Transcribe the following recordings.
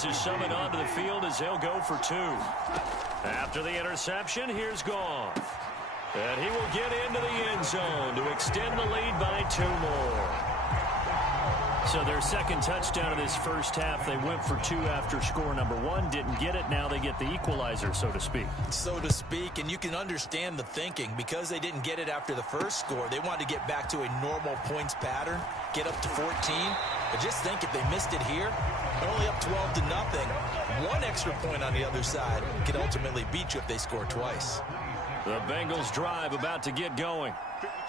offense is summoned onto the field as they'll go for 2. After the interception, here's Goff. And he will get into the end zone to extend the lead by 2 more. So their second touchdown of this first half, they went for 2 after score number 1. Didn't get it. Now they get the equalizer, so to speak. So to speak, and you can understand the thinking. Because they didn't get it after the first score, they wanted to get back to a normal points pattern, get up to 14. But just think if they missed it here, only up 12-0. 1 extra point on the other side could ultimately beat you if they score twice. The Bengals drive about to get going.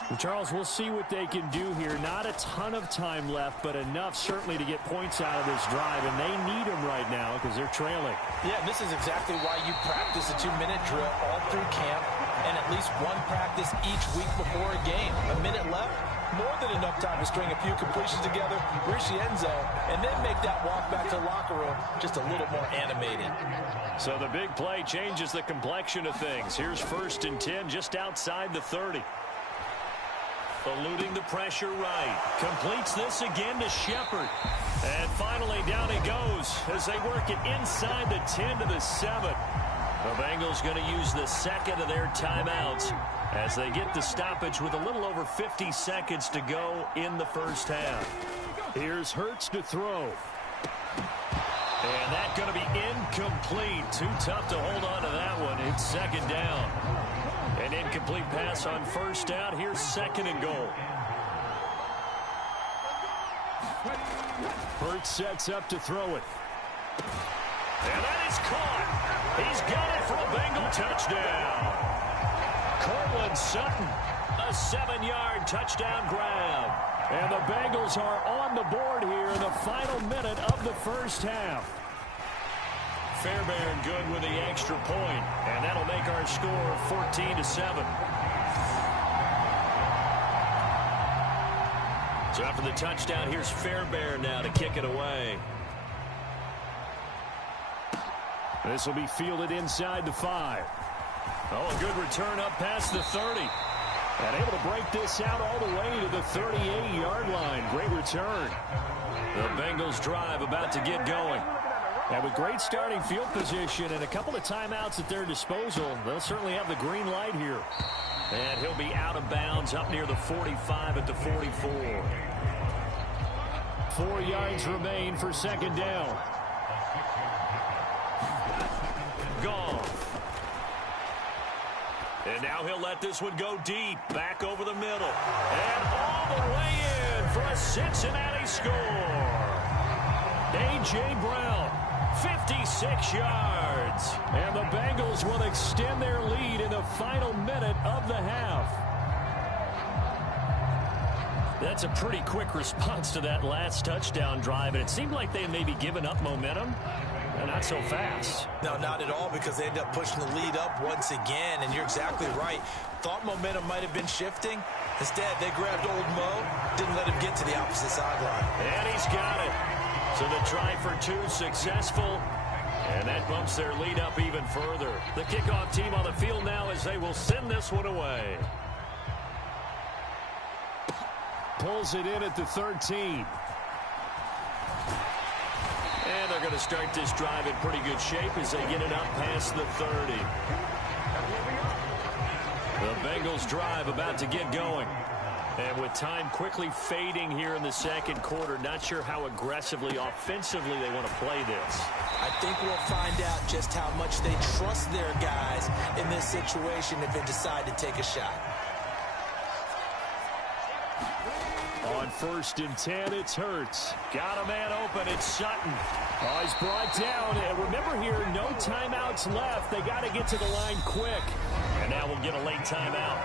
Well, Charles, we'll see what they can do here. Not a ton of time left, but enough certainly to get points out of this drive, and they need them right now because they're trailing. Yeah, this is exactly why you practice a 2-minute drill all through camp and at least 1 practice each week before a game. A minute left, more than enough time to string a few completions together, reach the end zone, and then make that walk back to the locker room just a little more animated. So the big play changes the complexion of things. Here's 1st and 10 just outside the 30. Eluding the pressure right. Completes this again to Shepard. And finally down he goes as they work it inside the 10 to the 7. The Bengals going to use the second of their timeouts as they get the stoppage with a little over 50 seconds to go in the first half. Here's Hurts to throw. And that's going to be incomplete. Too tough to hold on to that one. It's 2nd down. An incomplete pass on 1st down. Here's 2nd and goal. Hurts sets up to throw it. And that is caught. He's got it for a Bengal touchdown. Cortland Sutton, a 7-yard touchdown grab. And the Bengals are on the board here in the final minute of the first half. Fairbairn good with the extra point, and that'll make our score 14-7. So after the touchdown, here's Fairbairn now to kick it away. This will be fielded inside the 5. Oh, a good return up past the 30. And able to break this out all the way to the 38-yard line. Great return. The Bengals drive about to get going. And with great starting field position and a couple of timeouts at their disposal, they'll certainly have the green light here. And he'll be out of bounds up near the 45 at the 44. 4 yards remain for 2nd down. Gone. And now he'll let this one go deep, back over the middle. And all the way in for a Cincinnati score. A.J. Brown, 56 yards. And the Bengals will extend their lead in the final minute of the half. That's a pretty quick response to that last touchdown drive, and it seemed like they had maybe given up momentum. Not so fast. No, not at all, because they end up pushing the lead up once again, and you're exactly right. Thought momentum might have been shifting. Instead, they grabbed old Mo, didn't let him get to the opposite sideline. And he's got it. So the try for 2 successful, and that bumps their lead up even further. The kickoff team on the field now as they will send this one away. Pulls it in at the 13. And they're going to start this drive in pretty good shape as they get it up past the 30. The Bengals drive about to get going. And with time quickly fading here in the second quarter, not sure how aggressively, offensively they want to play this. I think we'll find out just how much they trust their guys in this situation if they decide to take a shot. On 1st and 10, it's Hurts. Got a man open. It's Sutton. Oh, he's brought down. And remember here, no timeouts left. They got to get to the line quick. And now we'll get a late timeout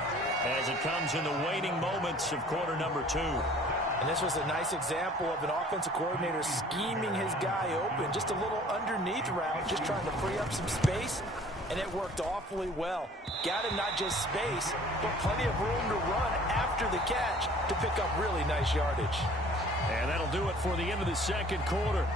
as it comes in the waning moments of quarter number 2. And this was a nice example of an offensive coordinator scheming his guy open. Just a little underneath route, just trying to free up some space. And it worked awfully well. Got him not just space, but plenty of room to run after the catch to pick up really nice yardage. And that'll do it for the end of the second quarter.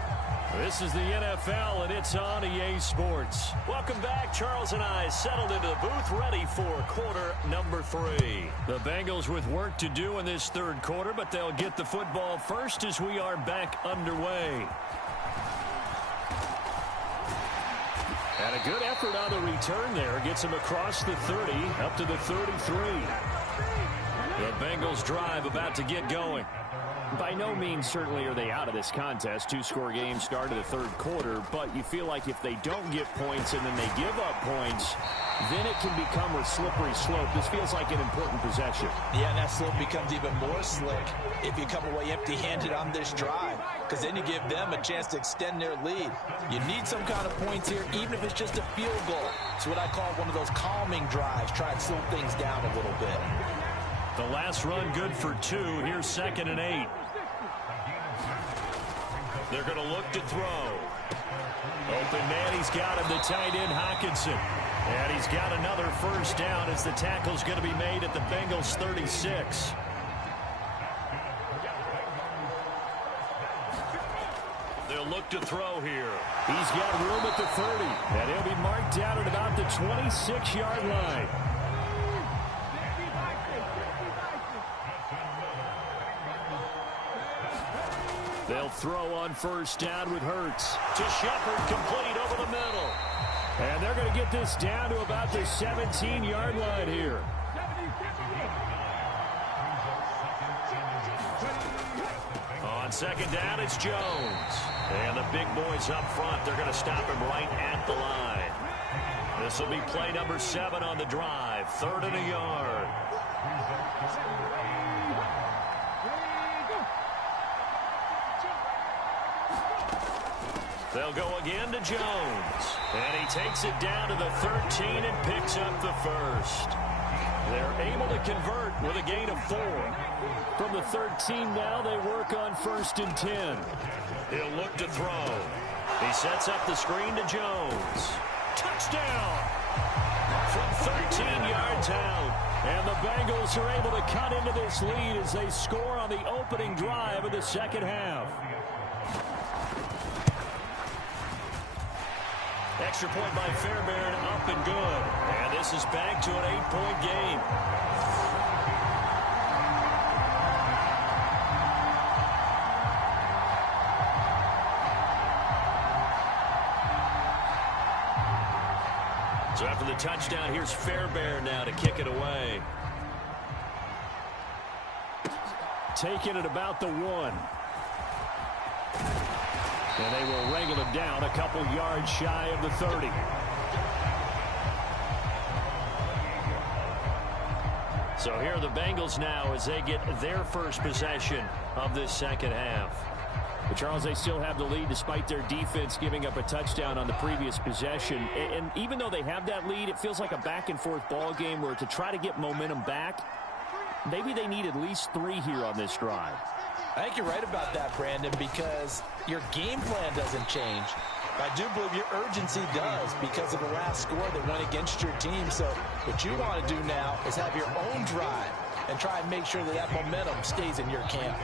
This is the NFL, and it's on EA Sports. Welcome back. Charles and I settled into the booth, ready for quarter number 3. The Bengals with work to do in this third quarter, but they'll get the football first as we are back underway. And a good effort on the return there. Gets him across the 30, up to the 33. The Bengals drive about to get going. By no means certainly are they out of this contest. Two-score game start of the third quarter, but you feel like if they don't get points and then they give up points, then it can become a slippery slope. This feels like an important possession. Yeah, and that slope becomes even more slick if you come away empty-handed on this drive, because then you give them a chance to extend their lead. You need some kind of points here, even if it's just a field goal. It's what I call one of those calming drives. Try and slow things down a little bit. The last run good for 2. Here's 2nd and 8. They're going to look to throw. Open man, he's got him, the tight end Hockenson. And he's got another first down as the tackle's going to be made at the Bengals 36. They'll look to throw here. He's got room at the 30, and he'll be marked down at about the 26-yard line. They'll throw on first down with Hurts. To Shepard, complete over the middle. And they're going to get this down to about the 17-yard line here. On second down, it's Jones. And the big boys up front, they're going to stop him right at the line. This will be play number 7 on the drive. 3rd and a yard. They'll go again to Jones. And he takes it down to the 13 and picks up the first. They're able to convert with a gain of 4. From the 13 now, they work on 1st and 10. He'll look to throw. He sets up the screen to Jones. Touchdown! From 13 yards out. And the Bengals are able to cut into this lead as they score on the opening drive of the second half. Extra point by Fairbairn, up and good. And this is back to an 8-point game. So after the touchdown, here's Fairbairn now to kick it away. Taking it about the 1. And they will wrangle him down a couple yards shy of the 30. So here are the Bengals now as they get their first possession of this second half. But Charles, they still have the lead despite their defense giving up a touchdown on the previous possession. And even though they have that lead, it feels like a back-and-forth ball game where to try to get momentum back, maybe they need at least 3 here on this drive. I think you're right about that, Brandon, because your game plan doesn't change. I do believe your urgency does because of the last score that went against your team. So what you want to do now is have your own drive and try and make sure that that momentum stays in your camp.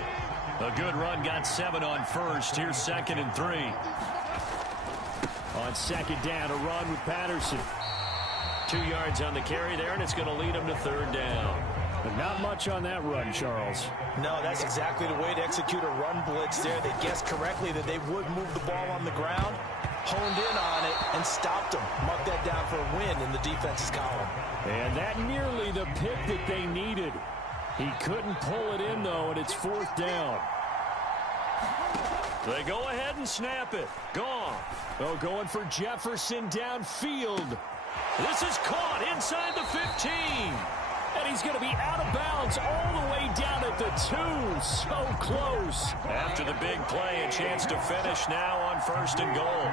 A good run, got 7 on first. Here's 2nd and 3. On second down, a run with Patterson. 2 yards on the carry there, and it's going to lead him to 3rd down. But not much on that run, Charles. No, that's exactly the way to execute a run blitz there. They guessed correctly that they would move the ball on the ground, honed in on it, and stopped them. Mark that down for a win in the defense's column. And that nearly the pick that they needed. He couldn't pull it in, though, and it's 4th down. They go ahead and snap it. Gone. Oh, going for Jefferson downfield. This is caught inside the 15. And he's going to be out of bounds all the way down at the 2. So close. After the big play, a chance to finish now on 1st and goal.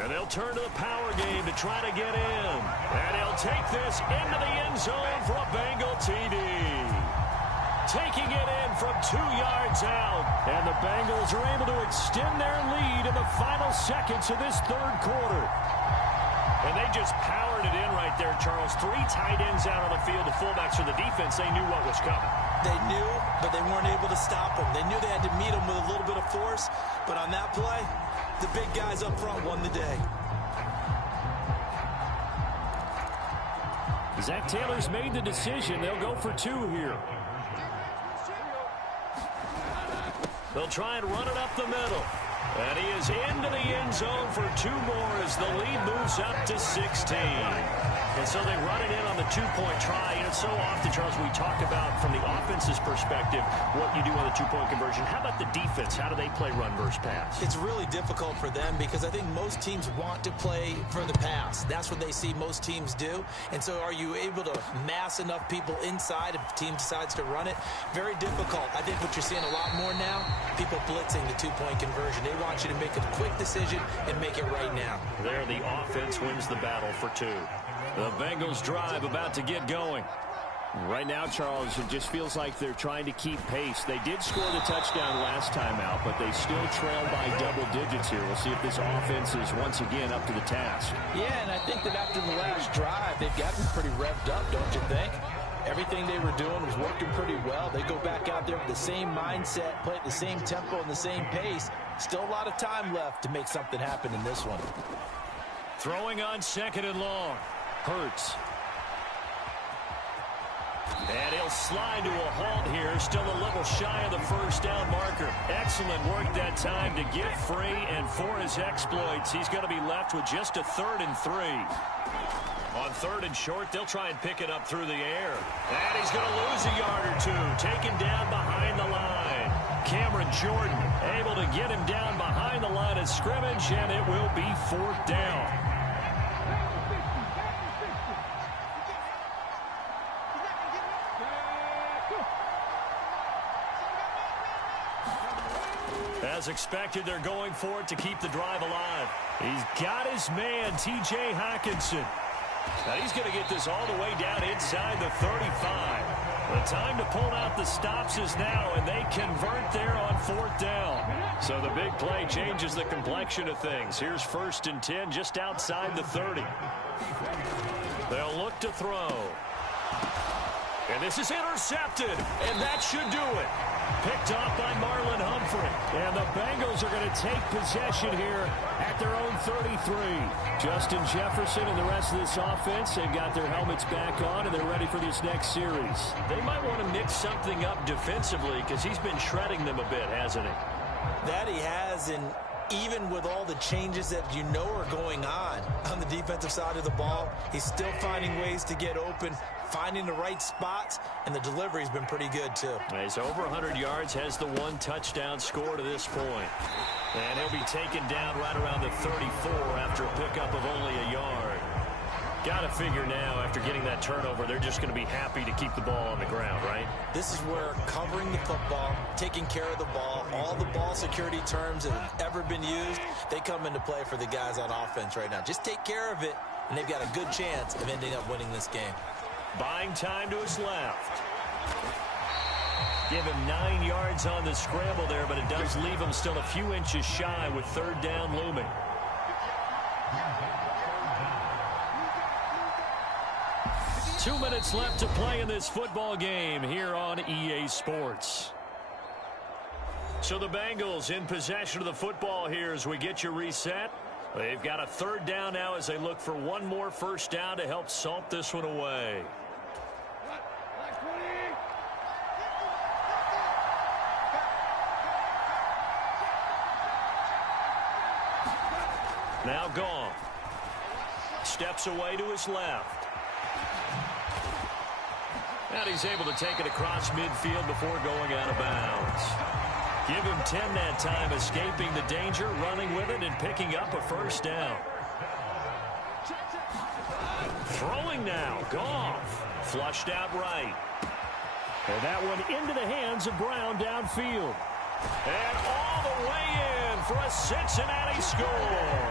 And they'll turn to the power game to try to get in. And he'll take this into the end zone for a Bengal TD. Taking it in from 2 yards out. And the Bengals are able to extend their lead in the final seconds of this third quarter. And they just powered it in right there, Charles. 3 tight ends out on the field. The fullbacks for the defense, they knew what was coming. They knew, but they weren't able to stop them. They knew they had to meet them with a little bit of force. But on that play, the big guys up front won the day. Zach Taylor's made the decision. They'll go for 2 here. They'll try and run it up the middle. And he is into the end zone for 2 more as the lead moves up to 16. And so they run it in on the 2-point try. And so often, Charles, we talk about from the offense's perspective what you do on the 2-point conversion. How about the defense? How do they play run versus pass? It's really difficult for them because I think most teams want to play for the pass. That's what they see most teams do. And so are you able to mass enough people inside if the team decides to run it? Very difficult. I think what you're seeing a lot more now, people blitzing the 2-point conversion. They want you to make a quick decision and make it right now. There, the offense wins the battle for 2. The Bengals drive about to get going. Right now, Charles, it just feels like they're trying to keep pace. They did score the touchdown last time out, but they still trail by double digits here. We'll see if this offense is once again up to the task. Yeah, and I think that after the last drive, they've gotten pretty revved up, don't you think? Everything they were doing was working pretty well. They go back out there with the same mindset, play at the same tempo and the same pace. Still a lot of time left to make something happen in this one. Throwing on 2nd and long. Hurts. And he'll slide to a halt here. Still a little shy of the first down marker. Excellent work that time to get free. And for his exploits, he's going to be left with just a 3rd and 3. On 3rd and short, they'll try and pick it up through the air. And he's going to lose a yard or 2. Taken down behind the line. Cameron Jordan able to get him down behind the line of scrimmage. And it will be 4th down. As expected, they're going for it to keep the drive alive. He's got his man, T.J. Hockenson. Now he's going to get this all the way down inside the 35. The time to pull out the stops is now, and they convert there on 4th down. So the big play changes the complexion of things. Here's 1st and 10 just outside the 30. They'll look to throw. And this is intercepted, and that should do it. Picked off by Marlon Humphrey. And the Bengals are going to take possession here at their own 33. Justin Jefferson and the rest of this offense, they've got their helmets back on, and they're ready for this next series. They might want to mix something up defensively because he's been shredding them a bit, hasn't he? That he has, and even with all the changes that you know are going on the defensive side of the ball, he's still finding ways to get open, finding the right spots, and the delivery's been pretty good too. He's over 100 yards, has the 1 touchdown score to this point. And he'll be taken down right around the 34 after a pickup of only a yard. Got to figure now, after getting that turnover, they're just going to be happy to keep the ball on the ground, right? This is where covering the football, taking care of the ball, all the ball security terms that have ever been used, they come into play for the guys on offense right now. Just take care of it, and they've got a good chance of ending up winning this game. Buying time to his left. Give him 9 yards on the scramble there, but it does leave him still a few inches shy with 3rd down looming. Two minutes left to play in this football game here on EA Sports. So the Bengals in possession of the football here as we get you reset. They've got a 3rd down now as they look for one more first down to help salt this one away. Now gone. Steps away to his left. And he's able to take it across midfield before going out of bounds. Give him 10 that time, escaping the danger, running with it, and picking up a first down. Throwing now, Goff. Flushed out right. And that one into the hands of Brown downfield. And all the way in for a Cincinnati score.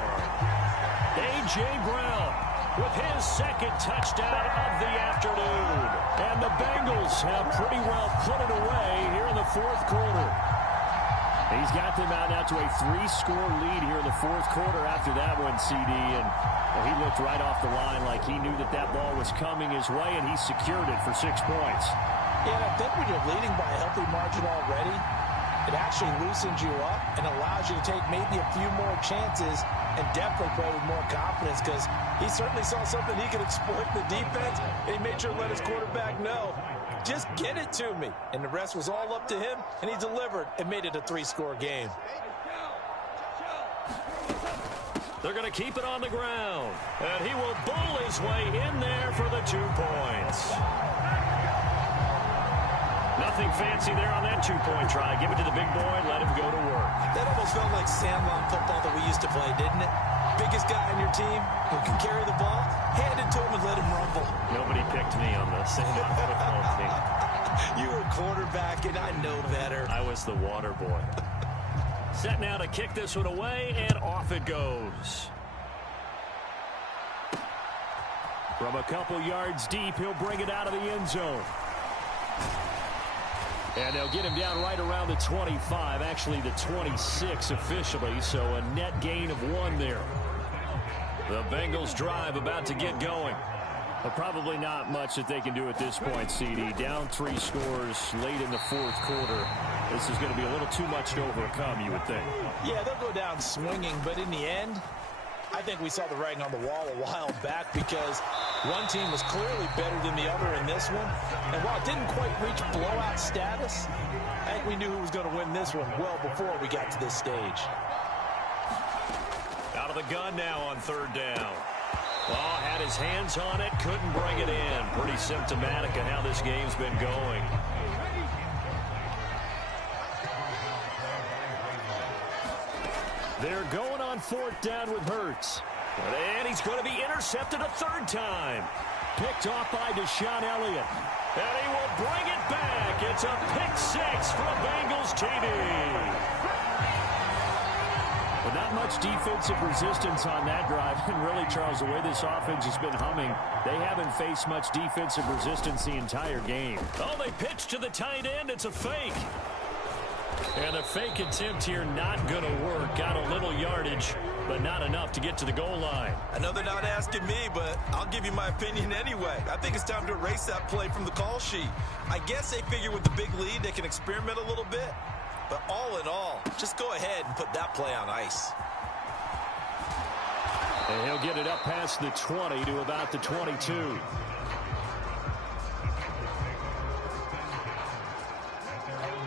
A.J. Brown with his 2nd touchdown of the afternoon. And the Bengals have pretty well put it away here in the 4th quarter. He's got them out now to a 3-score lead here in the 4th quarter after that one, CD. And he looked right off the line like he knew that that ball was coming his way, and he secured it for 6 points. Yeah, and I think when you're leading by a healthy margin already, it actually loosens you up and allows you to take maybe a few more chances and definitely play with more confidence because he certainly saw something he could exploit in the defense, and he made sure to let his quarterback know, just get it to me. And the rest was all up to him, and he delivered and made it a 3-score game. They're going to keep it on the ground. And he will bull his way in there for the 2 points. Nothing fancy there on that 2-point try. Give it to the big boy, let him go to work. That almost felt like Sandlot football that we used to play, didn't it? Biggest guy on your team who can carry the ball, hand it to him and let him rumble. Nobody picked me on the Sandlot football team. You were quarterback, and I know better. I was the water boy. Set now to kick this one away, and off it goes. From a couple yards deep, he'll bring it out of the end zone. And they'll get him down right around the 25, actually the 26 officially, so a net gain of 1 there. The Bengals drive about to get going. But probably not much that they can do at this point, CD. Down 3 scores late in the 4th quarter. This is going to be a little too much to overcome, you would think. Yeah, they'll go down swinging, but in the end, I think we saw the writing on the wall a while back because one team was clearly better than the other in this one. And while it didn't quite reach blowout status, I think we knew who was going to win this one well before we got to this stage. Out of the gun now on 3rd down. Oh, had his hands on it, couldn't bring it in. Pretty symptomatic of how this game's been going. They're going on 4th down with Hurts. And he's going to be intercepted a 3rd time. Picked off by Deshaun Elliott. And he will bring it back. It's a pick 6 for Bengals TD. But not much defensive resistance on that drive. And really, Charles, the way this offense has been humming, they haven't faced much defensive resistance the entire game. Oh, they pitch to the tight end. It's a fake. And the fake attempt here not going to work. Got a little yardage, but not enough to get to the goal line. I know they're not asking me, but I'll give you my opinion anyway. I think it's time to erase that play from the call sheet. I guess they figure with the big lead they can experiment a little bit. But all in all, just go ahead and put that play on ice. And he'll get it up past the 20 to about the 22.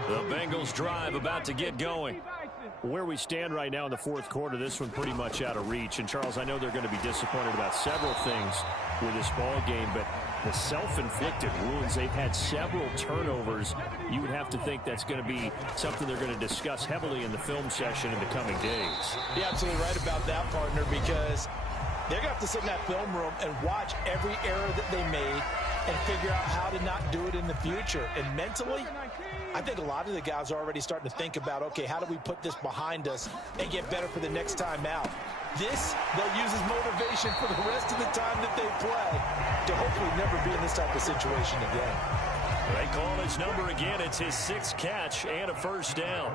The Bengals drive about to get going. Where we stand right now in the 4th quarter, this one pretty much out of reach. And, Charles, I know they're going to be disappointed about several things with this ball game, but the self-inflicted wounds, they've had several turnovers. You would have to think that's going to be something they're going to discuss heavily in the film session in the coming days. You're absolutely right about that, partner, because they're going to have to sit in that film room and watch every error that they made and figure out how to not do it in the future. And mentally, I think a lot of the guys are already starting to think about, okay, how do we put this behind us and get better for the next time out? This, they'll use as motivation for the rest of the time that they play to hopefully never be in this type of situation again. They call his number again. It's his 6th catch and a 1st down.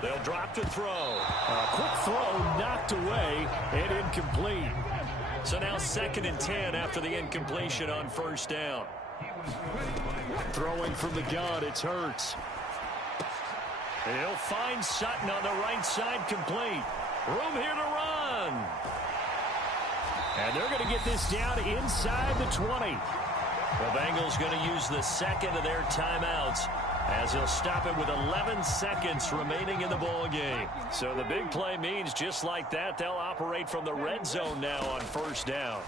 They'll drop to throw. A quick throw knocked away and incomplete. So now 2nd and 10 after the incompletion on 1st down. Throwing from the gun, it's Hurts. He'll find Sutton on the right side, complete. Room here to run. And they're going to get this down inside the 20. The Bengals going to use the 2nd of their timeouts as he'll stop it with 11 seconds remaining in the ball game. So the big play means just like that, they'll operate from the red zone now on 1st down.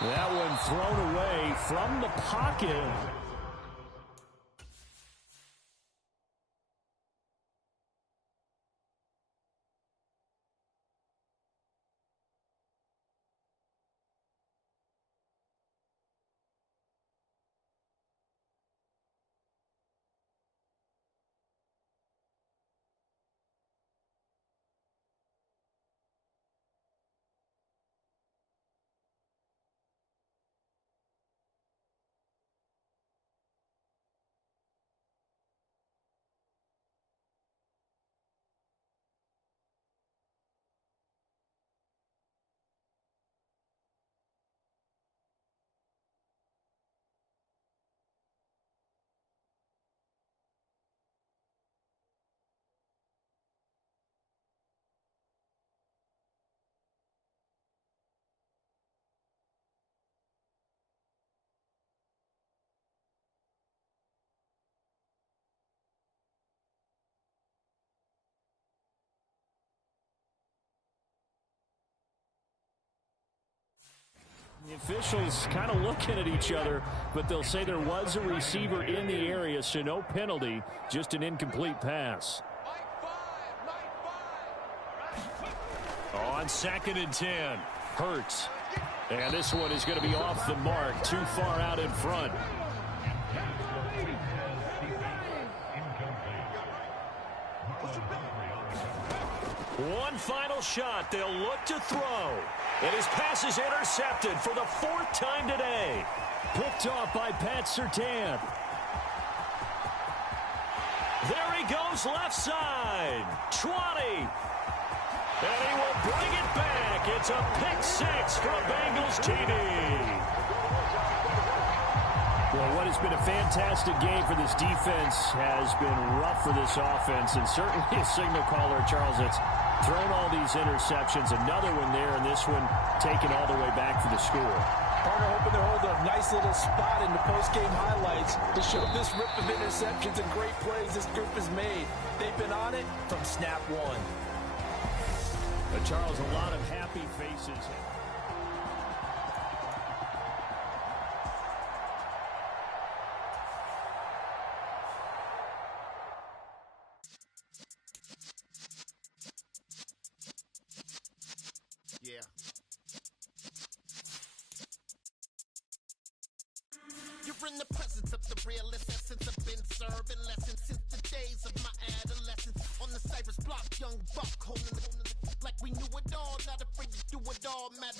That one thrown away from the pocket. The officials kind of looking at each other, but they'll say there was a receiver in the area, so no penalty, just an incomplete pass. On 2nd and 10, Hurts. And this one is going to be off the mark, too far out in front. One final shot. They'll look to throw. And his pass is intercepted for the 4th time today. Picked off by Pat Surtain. There he goes left side. 20. And he will bring it back. It's a pick 6 for a Bengals TD. Well, what has been a fantastic game for this defense has been rough for this offense, and certainly a signal caller, Charles, that's thrown all these interceptions. Another one there, and this one taken all the way back for the score. Partner hoping to hold a nice little spot in the post-game highlights to show this rip of interceptions and great plays this group has made. They've been on it from snap one. But Charles, a lot of happy faces. Yeah. You're in the presence of the realest essence. I've been serving lessons since the days of my adolescence. On the Cypress block, young buck holding it like we knew it all. Not afraid to do it all. Madden.